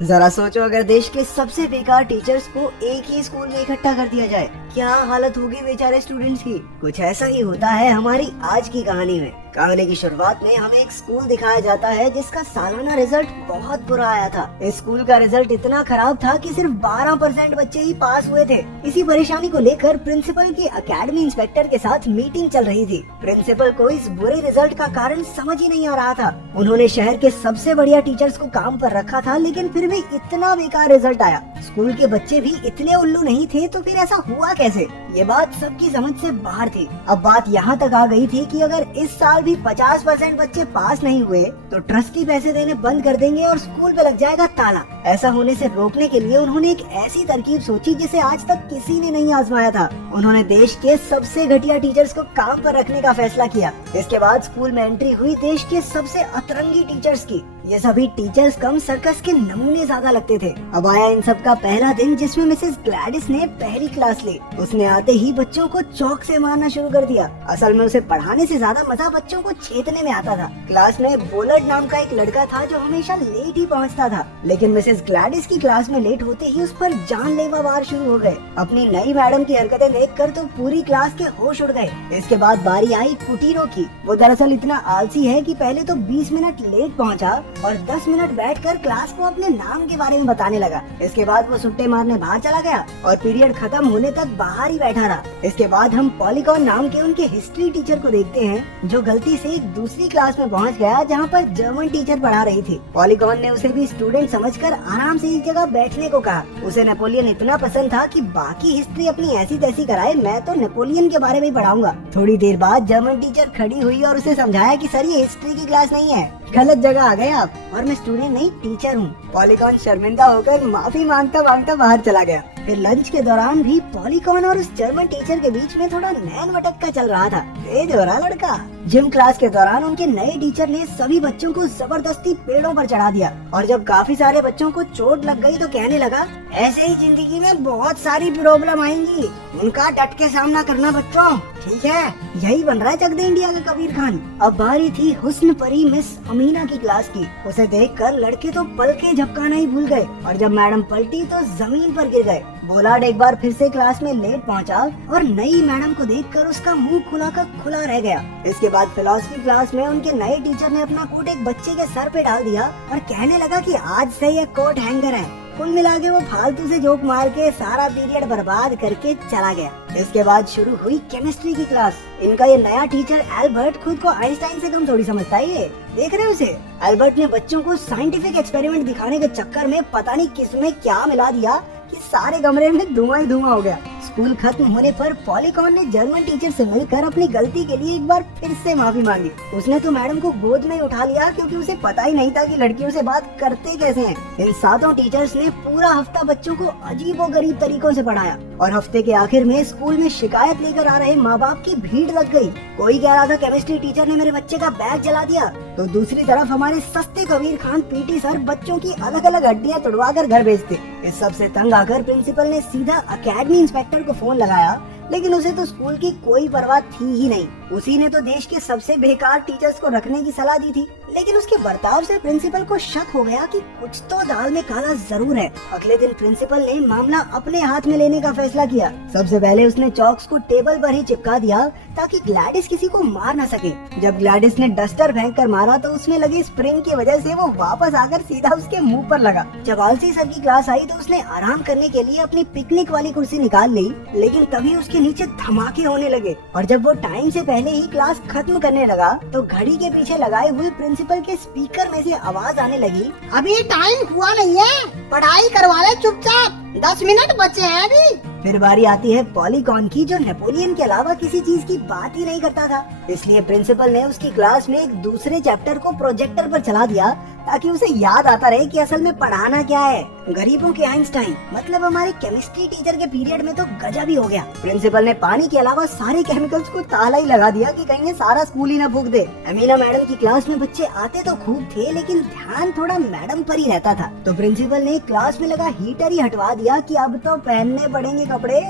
जरा सोचो, अगर देश के सबसे बेकार टीचर्स को एक ही स्कूल में इकट्ठा कर दिया जाए, क्या हालत होगी बेचारे स्टूडेंट्स की। कुछ ऐसा ही होता है हमारी आज की कहानी में। कहानी की शुरुआत में हमें एक स्कूल दिखाया जाता है जिसका सालाना रिजल्ट बहुत बुरा आया था। इस स्कूल का रिजल्ट इतना खराब था कि सिर्फ 12% बच्चे ही पास हुए थे। इसी परेशानी को लेकर प्रिंसिपल की एकेडमी इंस्पेक्टर के साथ मीटिंग चल रही थी। प्रिंसिपल को इस बुरे रिजल्ट का कारण समझ ही नहीं आ रहा था। उन्होंने शहर के सबसे बढ़िया टीचर्स को काम पर रखा था, लेकिन फिर भी इतना बेकार रिजल्ट आया। स्कूल के बच्चे भी इतने उल्लू नहीं थे, तो फिर ऐसा हुआ कैसे? ये बात सबकी समझ से बाहर थी। अब बात यहाँ तक आ गई थी कि अगर इस साल भी 50% बच्चे पास नहीं हुए तो ट्रस्टी पैसे देने बंद कर देंगे और स्कूल पे लग जाएगा ताला। ऐसा होने से रोकने के लिए उन्होंने एक ऐसी तरकीब सोची जिसे आज तक किसी ने नहीं आजमाया था। उन्होंने देश के सबसे घटिया टीचर्स को काम पर रखने का फैसला किया। इसके बाद स्कूल में एंट्री हुई देश के सबसे अतरंगी टीचर्स की। ये सभी टीचर्स कम सर्कस के नमूने ज्यादा लगते थे। अब आया इन सब का पहला दिन, जिसमें मिसेस ग्लैडिस ने पहली क्लास ली। उसने आते ही बच्चों को चौक से मारना शुरू कर दिया। असल में उसे पढ़ाने से ज्यादा मजा बच्चों को छेदने में आता था। क्लास में बोलर्ड नाम का एक लड़का था जो हमेशा लेट ही पहुंचता था, लेकिन मिसेस ग्लैडिस की क्लास में लेट होते ही उस पर जानलेवा वार शुरू हो गए। अपनी नई मैडम की हरकतें देखकर तो पूरी क्लास के होश उड़ गए। इसके बाद बारी आई कुटीरो की। वो दरअसल इतना आलसी है कि पहले तो 20 मिनट लेट पहुंचा और 10 मिनट बैठकर क्लास को अपने नाम के बारे में बताने लगा। इसके बाद वो सुट्टे मारने बाहर चला गया और पीरियड खत्म होने तक बाहर ही बैठा रहा। इसके बाद हम पॉलीगॉन नाम के उनके हिस्ट्री टीचर को देखते हैं, जो गलती से एक दूसरी क्लास में पहुंच गया जहां पर जर्मन टीचर पढ़ा रही थी। पॉलीगॉन ने उसे भी स्टूडेंट समझकर आराम से एक जगह बैठने को कहा। उसे नेपोलियन इतना पसंद था कि बाकी हिस्ट्री अपनी ऐसी तैसी कराए, मैं तो नेपोलियन के बारे में ही पढ़ाऊंगा। थोड़ी देर बाद जर्मन टीचर खड़ी हुई और उसे समझाया कि सर, ये हिस्ट्री की क्लास नहीं है, गलत जगह आ गए आप, और मैं स्टूडेंट नहीं टीचर हूँ। पॉलीगॉन शर्मिंदा होकर माफी मांगता मांगता बाहर चला गया। फिर लंच के दौरान भी पॉलीगॉन और उस जर्मन टीचर के बीच में थोड़ा नैन मटक्का चल रहा था। तेज हो रहा लड़का। जिम क्लास के दौरान उनके नए टीचर ने सभी बच्चों को जबरदस्ती पेड़ों पर चढ़ा दिया और जब काफी सारे बच्चों को चोट लग गई तो कहने लगा, ऐसे ही जिंदगी में बहुत सारी प्रॉब्लम आएंगी, उनका डट के सामना करना बच्चों, ठीक है? यही बन रहा है चक दे इंडिया का कबीर खान। अब बारी थी हुस्न परी मिस अमीना की क्लास की। उसे देखकर लड़के तो पलके झपकाना ही भूल गए और जब मैडम पलटी तो जमीन पर गिर गए। बोलार्ड एक बार फिर से क्लास में लेट पहुंचा और नई मैडम को देखकर उसका मुंह खुला का खुला रह गया। इसके बाद फिलॉसफी क्लास में उनके नए टीचर ने अपना कोट एक बच्चे के सर पे डाल दिया और कहने लगा कि आज से ये कोट हैंगर है। कुल मिला के वो फालतू से जोक मार के सारा पीरियड बर्बाद करके चला गया। इसके बाद शुरू हुई केमिस्ट्री की क्लास। इनका ये नया टीचर एल्बर्ट खुद को आइंस्टाइन से कम थोड़ी समझता है। ये देख रहे हो उसे? एल्बर्ट ने बच्चों को साइंटिफिक एक्सपेरिमेंट दिखाने के चक्कर में पता नहीं किसमें क्या मिला दिया कि सारे कमरे में धुआं ही धुआं हो गया। स्कूल खत्म होने पर पॉलीकॉन ने जर्मन टीचर से मिलकर अपनी गलती के लिए एक बार फिर से माफी मांगी। उसने तो मैडम को गोद में उठा लिया क्योंकि उसे पता ही नहीं था कि लड़कियों से बात करते कैसे हैं। इन सातों टीचर्स ने पूरा हफ्ता बच्चों को अजीबोगरीब तरीकों से पढ़ाया और हफ्ते के आखिर में स्कूल में शिकायत लेकर आ रहे माँ बाप की भीड़ लग गई। कोई कह रहा था केमिस्ट्री टीचर ने मेरे बच्चे का बैग जला दिया, तो दूसरी तरफ हमारे सस्ते कबीर खान पीटी सर बच्चों की अलग अलग हड्डियां तुड़वा कर घर भेजते। इस सब से तंग आकर प्रिंसिपल ने सीधा एकेडमी इंस्पेक्टर को फोन लगाया, लेकिन उसे तो स्कूल की कोई परवाह थी ही नहीं। उसी ने तो देश के सबसे बेकार टीचर्स को रखने की सलाह दी थी, लेकिन उसके बर्ताव से प्रिंसिपल को शक हो गया कि कुछ तो दाल में काला जरूर है। अगले दिन प्रिंसिपल ने मामला अपने हाथ में लेने का फैसला किया। सबसे पहले उसने चॉक्स को टेबल पर ही चिपका दिया ताकि ग्लैडिस किसी को मार न सके। जब ग्लैडिस ने डस्टर फेंक कर मारा तो उसमें लगी स्प्रिंग की वजह से वो वापस आकर सीधा उसके मुंह पर लगा। जब आलसी सर की क्लास आई तो उसने आराम करने के लिए अपनी पिकनिक वाली कुर्सी निकाल ली, लेकिन तभी उसके नीचे धमाके होने लगे और जब वो टाइम से पहले ही क्लास खत्म करने लगा तो घड़ी के पीछे लगाए हुए प्रिंसिपल के स्पीकर में से आवाज आने लगी, अभी टाइम हुआ नहीं है, पढ़ाई करवा ले चुपचाप, 10 मिनट बचे हैं अभी। फिर बारी आती है पॉलीकॉन की, जो नेपोलियन के अलावा किसी चीज की बात ही नहीं करता था। इसलिए प्रिंसिपल ने उसकी क्लास में एक दूसरे चैप्टर को प्रोजेक्टर पर चला दिया ताकि उसे याद आता रहे कि असल में पढ़ाना क्या है। गरीबों के आइंस्टाइन मतलब हमारे केमिस्ट्री टीचर के पीरियड में तो गजब ही हो गया। प्रिंसिपल ने पानी के अलावा सारे केमिकल्स को ताला ही लगा दिया कि कहीं सारा स्कूल ही न फूंक दे। अमीना मैडम की क्लास में बच्चे आते तो खूब थे, लेकिन ध्यान थोड़ा मैडम पर ही रहता था, तो प्रिंसिपल ने क्लास में लगा हीटर ही हटवा दिया कि अब तो पहनने पड़ेंगे कपड़े।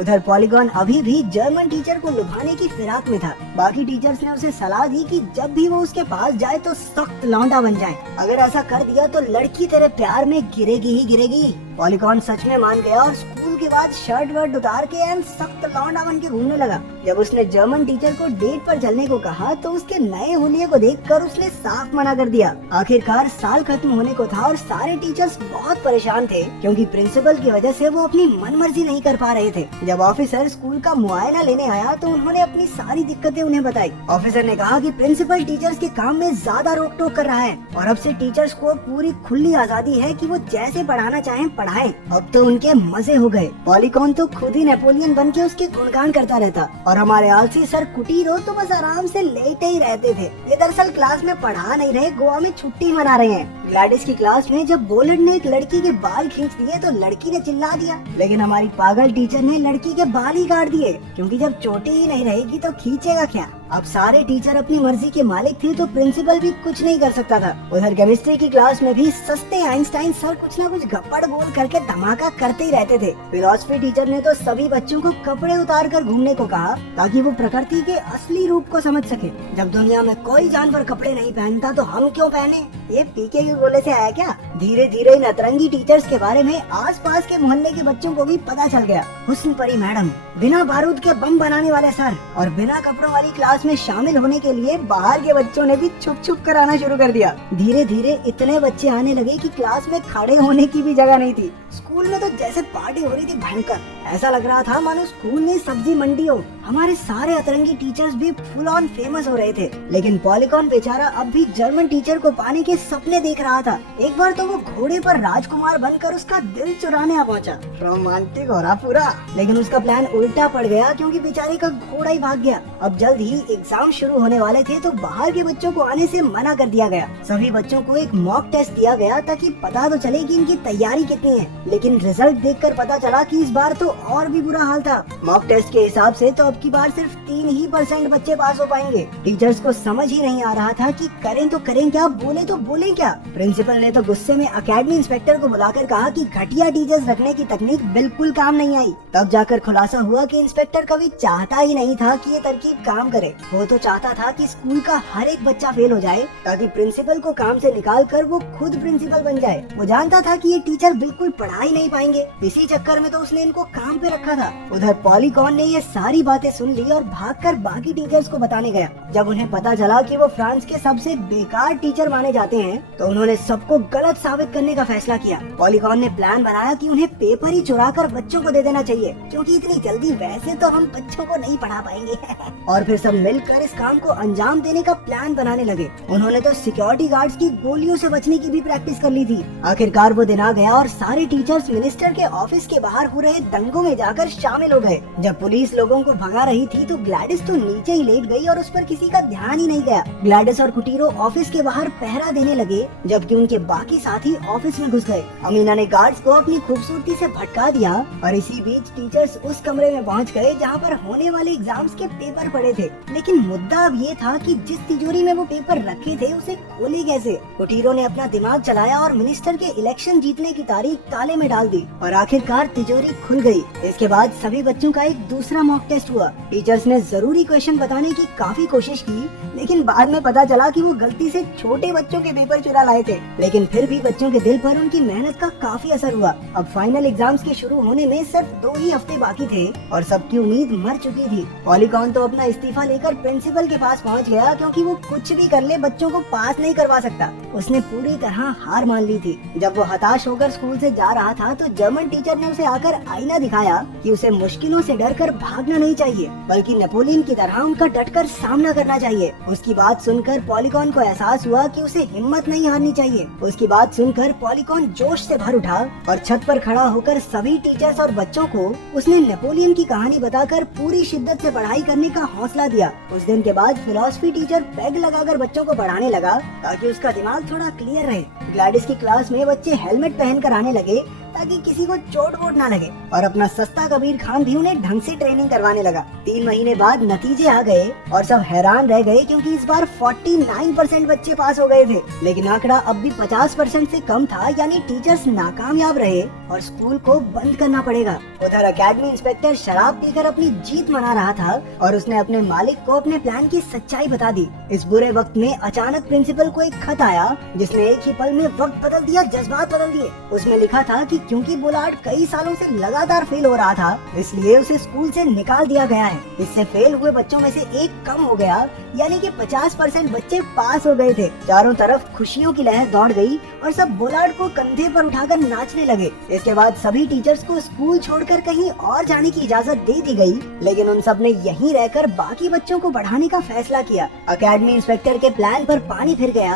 उधर पॉलीगॉन अभी भी जर्मन टीचर को लुभाने की फिराक में था। बाकी टीचर्स ने उसे सलाह दी कि जब भी वो उसके पास जाए तो सख्त लौंडा बन जाए। अगर ऐसा कर दिया तो लड़की तेरे प्यार में गिरेगी ही गिरेगी। पॉलीकॉन सच में मान गया और स्कूल के बाद शर्ट वर्ट उतार के एंड सख्त लौंडा बन के घूमने लगा। जब उसने जर्मन टीचर को डेट पर चलने को कहा तो उसके नए हुलिये को देखकर उसने साफ मना कर दिया। आखिरकार साल खत्म होने को था और सारे टीचर्स बहुत परेशान थे क्योंकि प्रिंसिपल की वजह से वो अपनी मनमर्जी नहीं कर पा रहे थे। जब ऑफिसर स्कूल का मुआयना लेने आया तो उन्होंने अपनी सारी दिक्कतें उन्हें बताई। ऑफिसर ने कहा कि प्रिंसिपल टीचर्स के काम में ज्यादा रोक टोक कर रहा है और अब से टीचर्स को पूरी खुली आजादी है कि वो जैसे पढ़ाना चाहें पढ़ाएं। अब तो उनके मजे हो गए। पॉलीकॉन तो खुद ही नेपोलियन बन के उसके गुणगान करता रहता और हमारे आलसी सर कुटीरो तो बस आराम से लेटे ही रहते थे। ये दरअसल क्लास में पढ़ा नहीं रहे, गोवा में छुट्टी मना रहे हैं। ग्लैडिस की क्लास में जब बोलेट ने एक लड़की के बाल खींच दिए तो लड़की ने चिल्ला दिया, लेकिन हमारी पागल टीचर ने लड़की के बाल ही काट दिए क्योंकि जब चोटी ही नहीं रहेगी तो खींचेगा क्या। अब सारे टीचर अपनी मर्जी के मालिक थे तो प्रिंसिपल भी कुछ नहीं कर सकता था। उधर केमिस्ट्री की क्लास में भी सस्ते आइंस्टाइन सर कुछ न कुछ गप्पड़ बोल करके धमाका करते ही रहते थे। फिलॉसफी टीचर ने तो सभी बच्चों को कपड़े उतार कर घूमने को कहा ताकि वो प्रकृति के असली रूप को समझ सके। जब दुनिया में कोई जानवर कपड़े नहीं पहनता तो हम क्यों पहने? ये पीके के गोले से आया क्या? धीरे धीरे इन अतरंगी टीचर्स के बारे में आसपास के मोहल्ले के बच्चों को भी पता चल गया। हुस्न परी मैडम, बिना बारूद के बम बनाने वाले सर और बिना कपड़ों वाली क्लास में शामिल होने के लिए बाहर के बच्चों ने भी छुप छुप कर आना शुरू कर दिया। धीरे धीरे इतने बच्चे आने लगे कि क्लास में खड़े होने की भी जगह नहीं थी। स्कूल में तो जैसे पार्टी हो रही थी भयंकर। ऐसा लग रहा था मानो स्कूल में सब्जी मंडी हो। हमारे सारे अतरंगी टीचर्स भी फुल ऑन फेमस हो रहे थे, लेकिन पॉलीकॉन बेचारा अब भी जर्मन टीचर को पाने के सपने देख रहा था। एक बार तो वो घोड़े पर राजकुमार बनकर उसका दिल चुराने आ पहुंचा। रोमांटिक हो रहा पूरा, लेकिन उसका प्लान उल्टा पड़ गया क्योंकि बेचारे का घोड़ा ही भाग गया। अब जल्द ही एग्जाम शुरू होने वाले थे तो बाहर के बच्चों को आने से मना कर दिया गया। सभी बच्चों को एक मॉक टेस्ट दिया गया ताकि पता तो चले कि इनकी तैयारी कितनी है, लेकिन रिजल्ट देखकर पता चला कि इस बार तो और भी बुरा हाल था। मॉक टेस्ट के हिसाब से तो अब की बार सिर्फ 3% बच्चे पास हो पाएंगे। टीचर्स को समझ ही नहीं आ रहा था कि करें तो करें क्या, बोले तो बोले क्या। प्रिंसिपल ने तो गुस्से में एकेडमी इंस्पेक्टर को बुलाकर कहा कि घटिया टीचर्स रखने की तकनीक बिल्कुल काम नहीं आई। तब जाकर खुलासा हुआ कि इंस्पेक्टर कभी चाहता ही नहीं था कि ये तरकीब काम करे। वो तो चाहता था कि स्कूल का हर एक बच्चा फेल हो जाए ताकि प्रिंसिपल को काम से निकाल कर वो खुद प्रिंसिपल बन जाए। वो जानता था कि ये टीचर बिल्कुल पढ़ा ही नहीं पाएंगे, इसी चक्कर में तो उसने इनको काम पे रखा था। उधर पॉलीकॉन ने ये सारी बातें सुन ली और भागकर बाकी टीचर्स को बताने गया। जब उन्हें पता चला कि वो फ्रांस के सबसे बेकार टीचर माने जाते हैं तो उन्होंने सबको गलत साबित करने का फैसला किया। पॉलीकॉन ने प्लान बनाया कि उन्हें पेपर ही चुरा कर बच्चों को दे देना चाहिए क्योंकि इतनी जल्दी वैसे तो हम बच्चों को नहीं पढ़ा पाएंगे। और फिर सब मिलकर इस काम को अंजाम देने का प्लान बनाने लगे। उन्होंने तो सिक्योरिटी गार्ड्स की गोलियों से बचने की भी प्रैक्टिस कर ली थी। आखिरकार वो दिन आ गया और सारे टीचर्स मिनिस्टर के ऑफिस के बाहर हो रहे दंगों में जाकर शामिल हो गए। जब पुलिस लोगों को भगा रही थी तो ग्लैडिस तो नीचे ही लेट गई और उस पर किसी का ध्यान ही नहीं गया। ग्लैडिस और कुटीरो ऑफिस के बाहर पहरा देने लगे जबकि उनके बाकी साथी ऑफिस में घुस गए। अमीना ने गार्ड्स को अपनी खूबसूरती से भटका दिया और इसी बीच टीचर्स उस कमरे में पहुंच गए जहां पर होने वाले एग्जाम्स के पेपर पड़े थे। लेकिन मुद्दा अब ये था कि जिस तिजोरी में वो पेपर रखे थे उसे खोले कैसे। कुटीरो ने अपना दिमाग चलाया और मिनिस्टर के इलेक्शन जीतने की तारीख ताले में डाल दी और आखिरकार तिजोरी खुल गई। इसके बाद सभी बच्चों का एक दूसरा मॉक टेस्ट हुआ। टीचर्स ने जरूरी क्वेश्चन बताने की काफी कोशिश की, लेकिन बाद में पता चला कि वो गलती से छोटे बच्चों के पेपर चुरा लाए थे। लेकिन फिर भी बच्चों के दिल पर उनकी मेहनत का काफी असर हुआ। अब फाइनल एग्जाम्स के शुरू होने में सिर्फ 2 ही हफ्ते बाकी थे और सबकी उम्मीद मर चुकी थी। पॉलीकॉन तो अपना इस्तीफा लेकर प्रिंसिपल के पास पहुंच गया क्योंकि वो कुछ भी कर ले बच्चों को पास नहीं करवा सकता। उसने पूरी तरह हार मान ली थी। जब वो हताश होकर स्कूल से जा रहा था तो जर्मन टीचर ने उसे आकर आईना दिखाया कि उसे मुश्किलों से डरकर भागना नहीं चाहिए बल्कि नेपोलियन की तरह उनका डटकर सामना करना चाहिए। उसकी बात सुनकर पॉलीकॉन को एहसास हुआ कि उसे हिम्मत नहीं हारनी चाहिए। उसकी बात सुनकर पॉलीकॉन जोश से भर उठा और छत पर खड़ा होकर सभी टीचर्स और बच्चों को उसने नेपोलियन की कहानी बताकर पूरी शिद्दत से पढ़ाई करने का हौसला दिया। उस दिन के बाद फिलॉसफी टीचर पैग लगाकर बच्चों को पढ़ाने लगा ताकि उसका दिमाग थोड़ा क्लियर रहे। ग्लैडिस की क्लास में बच्चे हेलमेट पहनकर आने लगे ताकि किसी को चोट वोट ना लगे। और अपना सस्ता कबीर खान भी उन्हें ढंग से ट्रेनिंग करवाने लगा। 3 महीने बाद नतीजे आ गए और सब हैरान रह गए क्योंकि इस बार 49% बच्चे पास हो गए थे। लेकिन आंकड़ा अब भी 50% से कम था, यानी टीचर्स नाकामयाब रहे और स्कूल को बंद करना पड़ेगा। उधर एकेडमी इंस्पेक्टर शराब पीकर अपनी जीत मना रहा था और उसने अपने मालिक को अपने प्लान की सच्चाई बता दी। इस बुरे वक्त में अचानक प्रिंसिपल को एक खत आया जिसने एक ही पल में वक्त बदल दिया, जज्बात बदल दिए। उसमें लिखा था कि क्योंकि बुलार्ड कई सालों से लगातार फेल हो रहा था, इसलिए उसे स्कूल से निकाल दिया गया है। इससे फेल हुए बच्चों में से एक कम हो गया, यानी कि 50% बच्चे पास हो गए थे। चारों तरफ खुशियों की लहर दौड़ गई और सब बुलार्ड को कंधे पर उठाकर नाचने लगे। इसके बाद सभी टीचर्स को स्कूल छोड़कर कहीं और जाने की इजाजत दे दी गई, लेकिन उन सब ने यहीं रहकर बाकी बच्चों को बढ़ाने का फैसला किया। एकेडमी इंस्पेक्टर के प्लान पर पानी फिर गया